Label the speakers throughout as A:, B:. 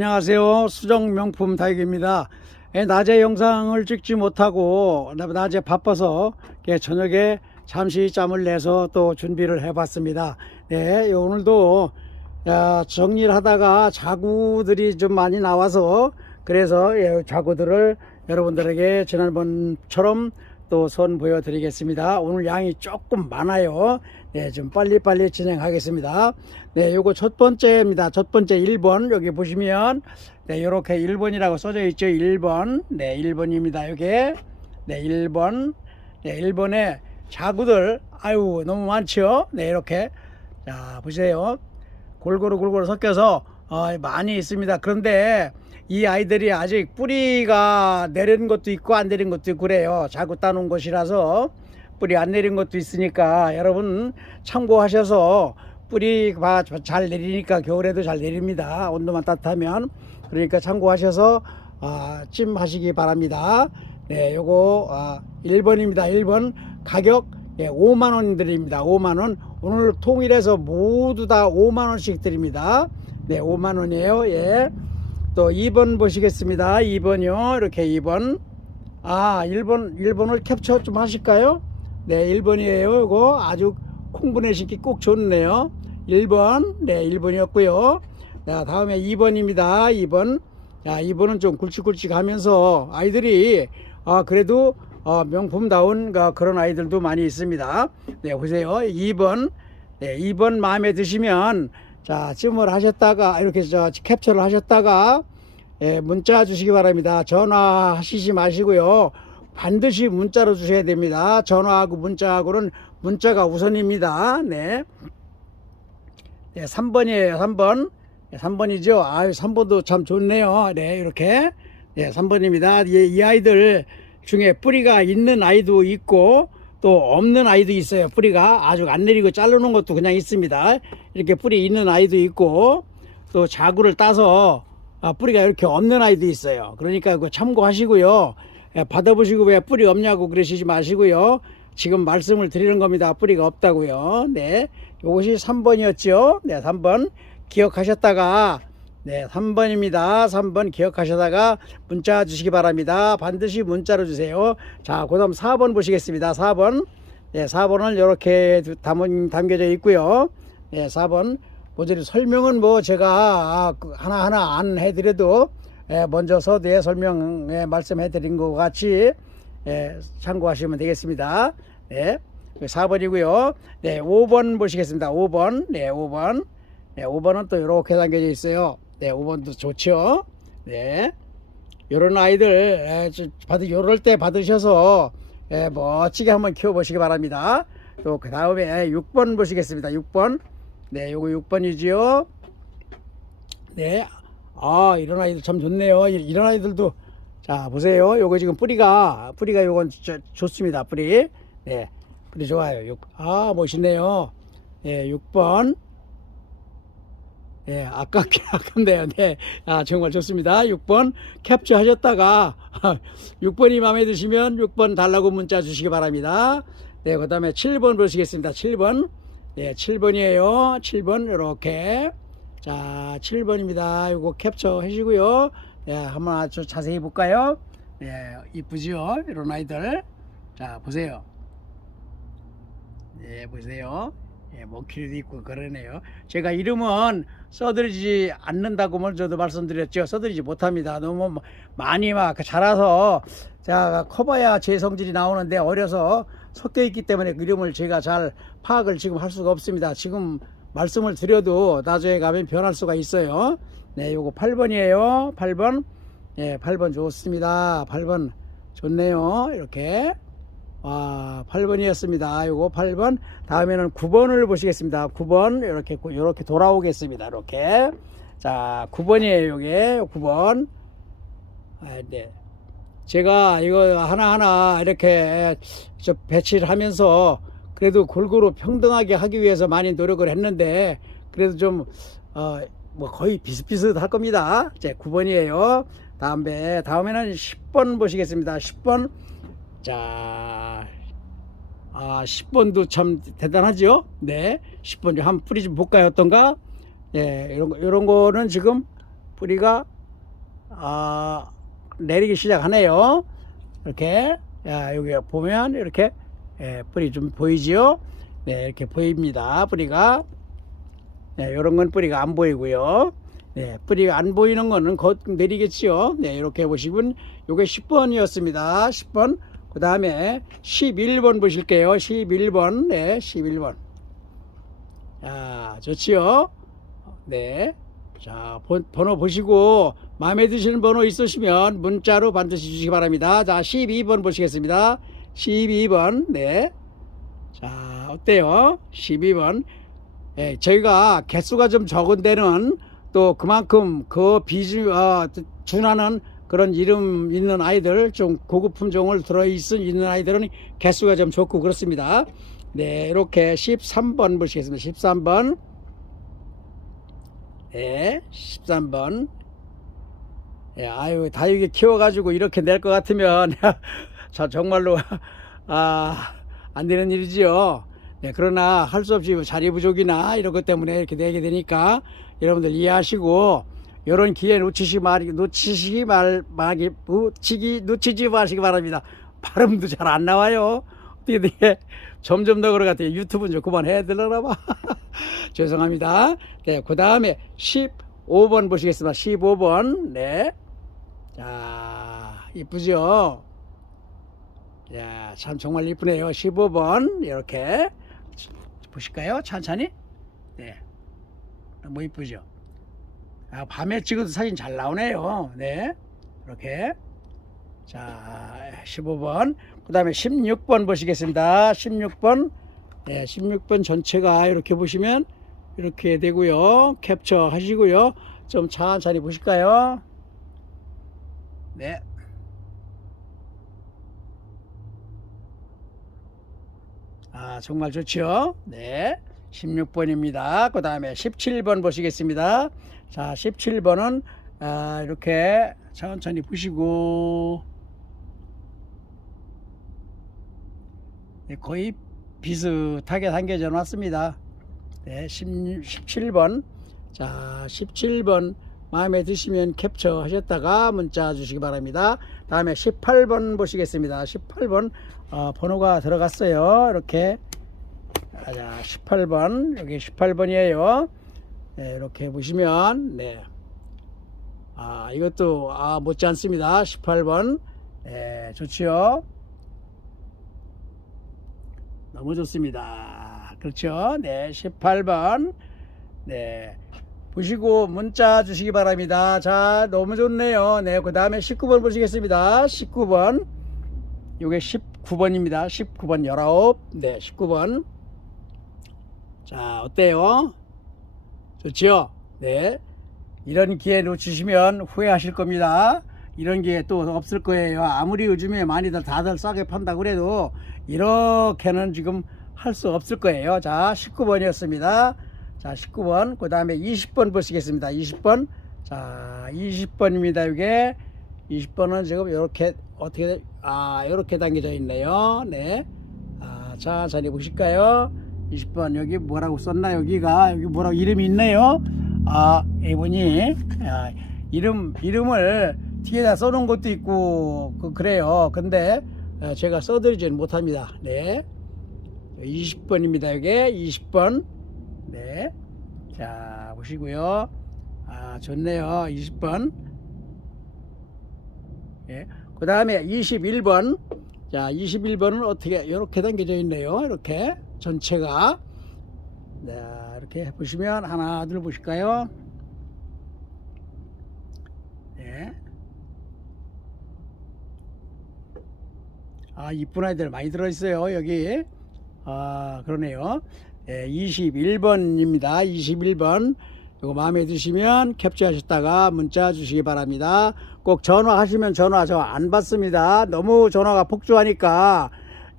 A: 안녕하세요. 수정 명품 다육입니다. 예, 낮에 영상을 찍지 못하고 나- 낮에 바빠서 예, 저녁에 잠시 짬을 내서 또 준비를 해 봤습니다. 네, 오늘도 야, 정리를 하다가 자구들이 좀 많이 나와서 그래서 예, 자구들을 여러분들에게 지난번처럼 또 선 보여 드리겠습니다. 오늘 양이 조금 많아요. 네, 좀 빨리빨리 진행하겠습니다. 네, 요거 첫 번째입니다. 첫 번째 1번. 여기 보시면, 네, 요렇게 1번이라고 써져 있죠. 1번. 네, 1번입니다. 요게. 네, 1번. 네, 1번에 자구들, 아유, 너무 많죠? 네, 이렇게. 자, 보세요. 골고루 골고루 섞여서, 어, 많이 있습니다. 그런데, 이 아이들이 아직 뿌리가 내린 것도 있고 안 내린 것도 있고 그래요. 자구 따놓은 것이라서 뿌리 안 내린 것도 있으니까 여러분 참고하셔서 뿌리가 잘 내리니까 겨울에도 잘 내립니다. 온도만 따뜻하면 그러니까 참고하셔서 아, 찜 하시기 바랍니다. 네, 요거 아, 1번입니다. 1번 가격 예, 5만 원 드립니다. 5만 원. 오늘 통일해서 모두 다 5만 원씩 드립니다. 네, 5만 원이에요. 예. 또 2번 보시겠습니다. 2번이요. 이렇게 2번. 아, 1번, 1번을 캡처 좀 하실까요? 네, 1번이에요. 이거 아주 콩분해 시기 꼭 좋네요. 1번. 네, 1번이었고요. 자, 다음에 2번입니다. 2번. 자, 2번은 좀 굵직굵직 하면서 아이들이 아, 그래도 어, 명품다운 그- 그런 아이들도 많이 있습니다. 네, 보세요. 2번. 네, 2번 마음에 드시면 자, 찜을 하셨다가 이렇게 저 캡처를 하셨다가 예, 문자 주시기 바랍니다. 전화하시지 마시고요. 반드시 문자로 주셔야 됩니다. 전화하고 문자하고는 문자가 우선입니다. 네. 네, 3번이에요. 3번. 네, 3번이죠. 아유, 3번도 참 좋네요. 네, 이렇게. 네, 3번입니다. 이, 이 아이들 중에 뿌리가 있는 아이도 있고 또 없는 아이도 있어요. 뿌리가 아주 안 내리고 자르는 것도 그냥 있습니다. 이렇게 뿌리 있는 아이도 있고 또 자구를 따서 아, 뿌리가 이렇게 없는 아이도 있어요. 그러니까 그 참고하시고요. 예, 받아보시고 왜 뿌리 없냐고 그러시지 마시고요. 지금 말씀을 드리는 겁니다. 뿌리가 없다고요. 네. 이것이 3번이었죠. 네, 3번. 기억하셨다가 네, 3번입니다. 3번 기억하시다가 문자 주시기 바랍니다. 반드시 문자로 주세요. 자, 그 다음 4번 보시겠습니다. 4번. 네, 4번은 이렇게 담은, 담겨져 있고요. 네, 4번. 모조리 설명은 뭐 제가 아, 그 하나하나 안 해드려도 예, 먼저 서두에 설명에 말씀해 드린 것 같이 예, 참고하시면 되겠습니다. 네. 4번이고요. 네, 5번 보시겠습니다. 5번. 네, 5번. 네, 5번은 또 이렇게 담겨져 있어요. 네, 5번도 좋죠. 네. 요런 아이들 에, 저, 받으 요럴 때 받으셔서 에, 멋지게 한번 키워 보시기 바랍니다. 또 그 다음에 6번 보시겠습니다. 6번. 네, 요거 6번이지요. 네. 아, 이런 아이들 참 좋네요. 이- 이런 아이들도 자, 보세요. 요거 지금 뿌리가 뿌리가 요건 저, 좋습니다. 뿌리. 네. 뿌리 좋아요. 6. 아, 멋있네요. 예, 6번. 예, 아깝게 아깝네요. 네. 아, 정말 좋습니다. 6번 캡처 하셨다가 6번이 마음에 드시면 6번 달라고 문자 주시기 바랍니다. 네, 그다음에 7번 보시겠습니다. 7번. 예, 7번이에요. 7번 이렇게. 자, 7번입니다. 이거 캡처 하시고요. 예, 한번 아주 자세히 볼까요? 예, 이쁘지요? 이런 아이들. 자, 보세요. 예, 보세요. 예, 먹히도 있고 그러네요. 제가 이름은 써드리지 않는다고 먼저도 말씀드렸죠. 써드리지 못합니다. 너무 뭐 많이 막 자라서 제가 커봐야 제 성질이 나오는데 어려서 섞여 있기 때문에 그 이름을 제가 잘 파악을 지금 할 수가 없습니다. 지금 말씀을 드려도 나중에 가면 변할 수가 있어요. 네, 요거 8번이에요. 8번. 예, 8번 좋습니다. 8번 좋네요. 이렇게. 아, 8번이었습니다. 요거 8번. 다음에는 9번을 보시겠습니다. 9번. 이렇게, 이렇게 돌아오겠습니다. 이렇게. 자, 9번이에요. 요게. 9번. 아, 네. 제가 이거 하나하나 이렇게 저 배치를 하면서 그래도 골고루 평등하게 하기 위해서 많이 노력을 했는데 그래도 좀, 어, 뭐 거의 비슷비슷할 겁니다. 이제 9번이에요. 다음에, 다음에는 10번 보시겠습니다. 10번. 자, 아, 10번도 참 대단하죠? 네. 10번 한 뿌리 좀 볼까요? 어떤가? 예, 이런 거, 이런 거는 지금 뿌리가 아, 내리기 시작하네요. 이렇게 야, 여기 보면 이렇게 예, 뿌리 좀 보이지요? 네, 이렇게 보입니다. 뿌리가 네, 이런 건 뿌리가 안 보이고요. 네, 뿌리가 안 보이는 거는 곧 내리겠지요. 네, 이렇게 보시면 요게 10번이었습니다. 10번. 그 다음에 11번 보실게요. 11번. 네, 11번. 자, 좋지요? 네. 자, 번- 번호 보시고 마음에 드시는 번호 있으시면 문자로 반드시 주시기 바랍니다. 자, 12번 보시겠습니다. 12번. 네. 자, 어때요? 12번. 예, 저희가 개수가 좀 적은 데는 또 그만큼 그 비중, 어, 준하는 그런 이름 있는 아이들, 좀 고급 품종을 들어있은 있는 아이들은 개수가 좀 적고 그렇습니다. 네, 이렇게 13번 보시겠습니다. 13번. 네, 13번. 예, 아유, 다육이 키워가지고 이렇게 낼 것 같으면, 자, 정말로, 아, 안 되는 일이지요. 네, 그러나 할 수 없이 자리 부족이나 이런 것 때문에 이렇게 내게 되니까 여러분들 이해하시고, 이런 기회 놓치시 말, 놓치시기 말, 말기, 놓치기, 놓치지 마시기 바랍니다. 발음도 잘 안 나와요. 어떻게 돼? 점점 더 그런 것 같아요. 유튜브는 좀 그만해야 되려나 봐. 죄송합니다. 네, 그 다음에 15번 보시겠습니다. 15번. 네. 자, 이쁘죠? 야, 참 정말 이쁘네요. 15번. 이렇게. 보실까요? 천천히? 네. 너무 이쁘죠? 아, 밤에 찍어도 사진 잘 나오네요. 네. 이렇게. 자, 15번. 그 다음에 16번 보시겠습니다. 16번. 네, 16번 전체가 이렇게 보시면 이렇게 되고요. 캡처 하시고요. 좀 천천히 보실까요? 네. 아, 정말 좋죠? 네. 16번입니다. 그 다음에 17번 보시겠습니다. 자, 17번은 아, 이렇게 천천히 보시고 네, 거의 비슷하게 당겨져 놨습니다. 네, 10, 17번. 자, 17번 마음에 드시면 캡처 하셨다가 문자 주시기 바랍니다. 다음에 18번 보시겠습니다. 18번 어, 번호가 들어갔어요. 이렇게 아, 자, 18번 여기 18번이에요. 네, 이렇게 보시면 네. 아, 이것도 아, 못지 않습니다. 18번. 네, 좋지요. 너무 좋습니다. 그렇죠? 네, 18번. 네. 보시고 문자 주시기 바랍니다. 자, 너무 좋네요. 네, 그 다음에 19번 보시겠습니다. 19번. 요게 19번입니다. 19번 19. 네, 19번. 자, 어때요? 좋죠? 네. 이런 기회 놓치시면 후회하실 겁니다. 이런 기회 또 없을 거예요. 아무리 요즘에 많이들 다들 싸게 판다고 그래도 이렇게는 지금 할 수 없을 거예요. 자, 19번이었습니다. 자, 19번. 그 다음에 20번 보시겠습니다. 20번. 자, 20번입니다. 이게 20번은 지금 이렇게 어떻게, 아, 이렇게 당겨져 있네요. 네. 아, 천천히 보실까요? 20번. 여기 뭐라고 썼나? 여기가, 여기 뭐라고 이름이 있네요. 아, 이분이, 아, 이름, 이름을 뒤에다 써놓은 것도 있고, 그, 그래요. 근데, 어, 제가 써드리지는 못합니다. 네. 20번입니다. 이게 20번. 네. 자, 보시고요. 아, 좋네요. 20번. 예. 그 다음에 21번. 자, 21번은 어떻게, 이렇게 당겨져 있네요. 이렇게. 전체가. 네, 이렇게 보시면 하나, 둘 보실까요? 네. 아, 이쁜 아이들 많이 들어있어요. 여기. 아, 그러네요. 예, 21번입니다. 21번. 이거 마음에 드시면 캡처하셨다가 문자 주시기 바랍니다. 꼭 전화하시면 전화 저 안 받습니다. 너무 전화가 폭주하니까,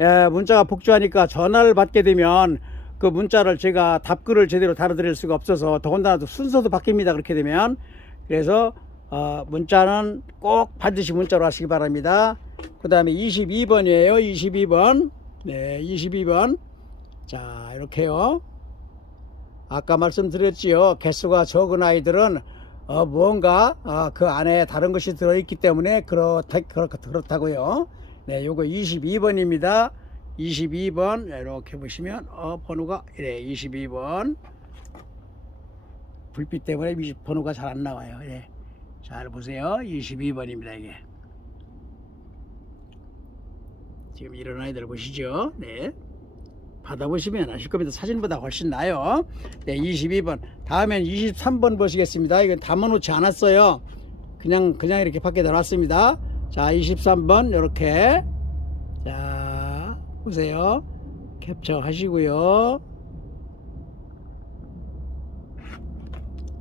A: 예, 문자가 폭주하니까 전화를 받게 되면 그 문자를 제가 답글을 제대로 다뤄드릴 수가 없어서 더군다나 또 순서도 바뀝니다. 그렇게 되면. 그래서, 어, 문자는 꼭 반드시 문자로 하시기 바랍니다. 그 다음에 22번이에요. 22번. 네, 22번. 자, 이렇게요. 아까 말씀드렸지요. 개수가 적은 아이들은 어, 무언가 아, 그 안에 다른 것이 들어있기 때문에 그렇다, 그렇, 그렇다고요. 네, 요거 22번입니다. 22번 이렇게 보시면 어, 번호가 이래 22번 불빛 때문에 20 번호가 잘 안 나와요. 예. 잘 보세요. 22번입니다. 이게 지금 이런 아이들 보시죠. 네. 받아보시면 아실 겁니다. 사진보다 훨씬 나요. 네, 22번. 다음엔 23번 보시겠습니다. 이건 담아놓지 않았어요. 그냥, 그냥 이렇게 밖에 놔놨습니다. 자, 23번, 이렇게. 자, 보세요. 캡처 하시고요.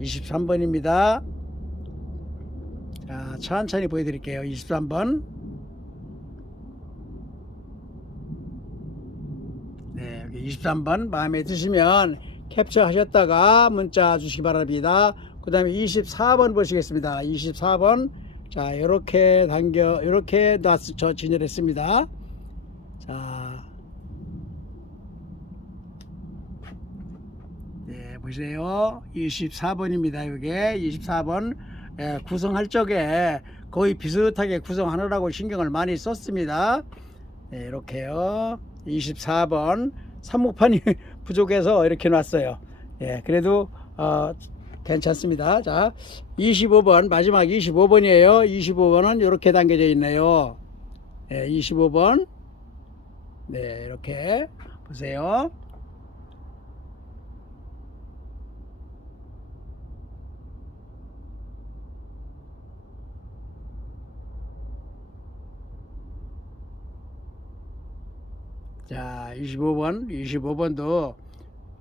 A: 23번입니다. 자, 천천히 보여드릴게요. 23번. 네, 여기 23번 마음에 드시면 캡처 하셨다가 문자 주시기 바랍니다. 그 다음에 24번 보시겠습니다. 24번. 자, 이렇게 당겨, 이렇게 놨, 저 진열했습니다. 자. 네, 보세요. 24번입니다. 이게 24번 예, 구성할 적에 거의 비슷하게 구성하느라고 신경을 많이 썼습니다. 네, 이렇게요. 24번 삼목판이 부족해서 이렇게 놨어요. 예, 그래도 어, 괜찮습니다. 자, 25번 마지막 25번이에요. 25번은 이렇게 당겨져 있네요. 예, 25번. 네, 이렇게 보세요. 자, 25번, 25번도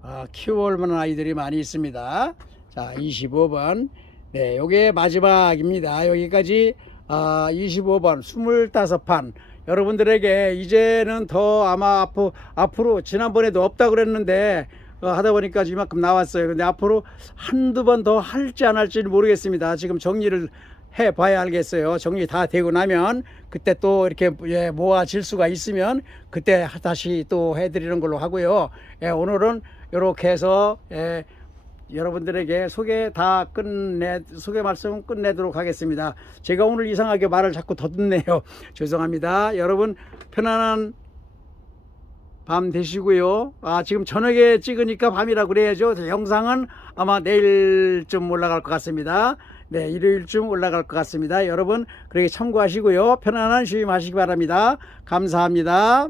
A: 아, 키워올 만한 아이들이 많이 있습니다. 자, 25번. 네, 요게 마지막입니다. 여기까지 아, 25번, 25판. 여러분들에게 이제는 더 아마 앞으로, 앞으로 지난번에도 없다 그랬는데 어, 하다 보니까 이만큼 나왔어요. 근데 앞으로 한두 번 더 할지 안 할지는 모르겠습니다. 지금 정리를 해 봐야 알겠어요. 정리 다 되고 나면 그때 또 이렇게 예, 모아질 수가 있으면 그때 다시 또 해드리는 걸로 하고요. 예, 오늘은 이렇게 해서 예, 여러분들에게 소개 다 끝내 소개 말씀 끝내도록 하겠습니다. 제가 오늘 이상하게 말을 자꾸 더듬네요. 죄송합니다. 여러분 편안한 밤 되시고요. 아, 지금 저녁에 찍으니까 밤이라 그래야죠. 저 영상은 아마 내일쯤 올라갈 것 같습니다. 네, 일요일쯤 올라갈 것 같습니다. 여러분, 그렇게 참고하시고요. 편안한 쉬임 하시기 바랍니다. 감사합니다.